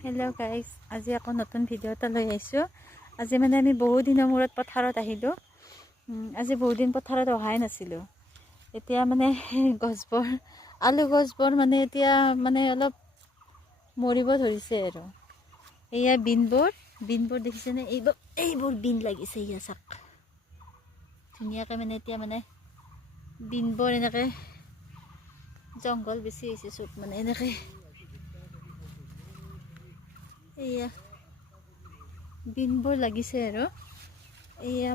Hello' guys, আজি আকৌ নতুন ভিডিঅ' এটা লৈ আহিছোঁ। আজি মানে আমি বহুত দিনৰ মূৰত পথাৰত আহিলোঁ। আজি বহুত দিন পথাৰত অহাই নাছিলোঁ। এতিয়া মানে গছবোৰ, আলু গছবোৰ মানে এতিয়া মানে অলপ মৰিব ধৰিছে আৰু। এয়া বিনবোৰ দেখিছেনে? এইবোৰ বিন লাগিছে। এয়া চাক, ধুনীয়াকৈ মানে এতিয়া মানে বিনবোৰ এনেকৈ জংঘল বেছি হৈছে চব মানে এনেকৈ। এয়া বিনবোৰ লাগিছে আৰু এয়া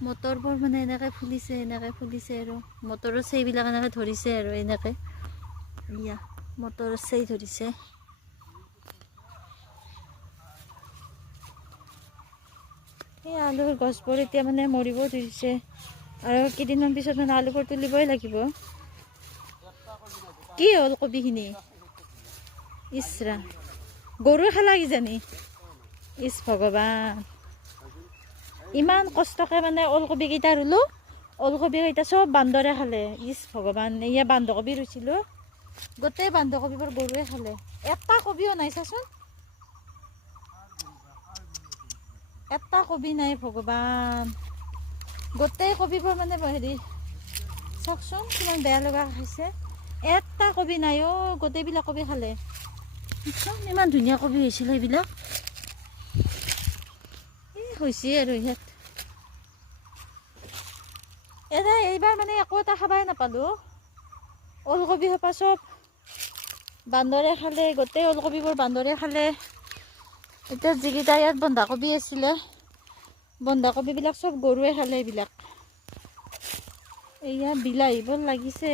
মটৰবোৰ মানে এনেকৈ ফুলিছে আৰু মটৰৰ চেইবিলাক এনেকৈ ধৰিছে আৰু এনেকৈ। এয়া মটৰৰ চেই ধৰিছে। এই আলুৰ গছবোৰ এতিয়া মানে মৰিব ধৰিছে আৰু কেইদিনমান পিছত মানে আলুবোৰ তুলিবই লাগিব। কি হ'ল কবিখিনি? ইচৰা, গৰু খালা কিজানি? ইছ ভগৱান, ইমান কষ্টকে মানে ওলকবি কেইটা ৰুলো, ওলকবি কেইটা চব বান্দৰে খালে। ইছ ভগৱান, এয়া বন্ধাকবি ৰুইছিলোঁ, গোটেই বন্ধাকবিবোৰ গৰুৱে খালে। এটা কবিও নাই চাচোন, এটা কবি নাই ভগৱান। গোটেই কবিবোৰ মানে হেৰি চাওকচোন কিমান বেয়া লগা হৈছে। এটা কবি নাই অ', গোটেইবিলাক কবি খালে। ইমান ধুনীয়া কবি হৈছিল সেইবিলাক। হৈছে আৰু ইয়াত এইবাৰ মানে একো এটা খাবাই নাপালোঁ। ওলকবি সোপা চব বান্দৰে খালে, গোটেই ওলকবিবোৰ বান্দৰে খালে। এতিয়া যিকেইটা ইয়াত বন্ধাকবি আছিলে, বন্ধাকবিবিলাক চব গৰুৱে খালে এইবিলাক। এয়া বিলাহীবোৰ লাগিছে।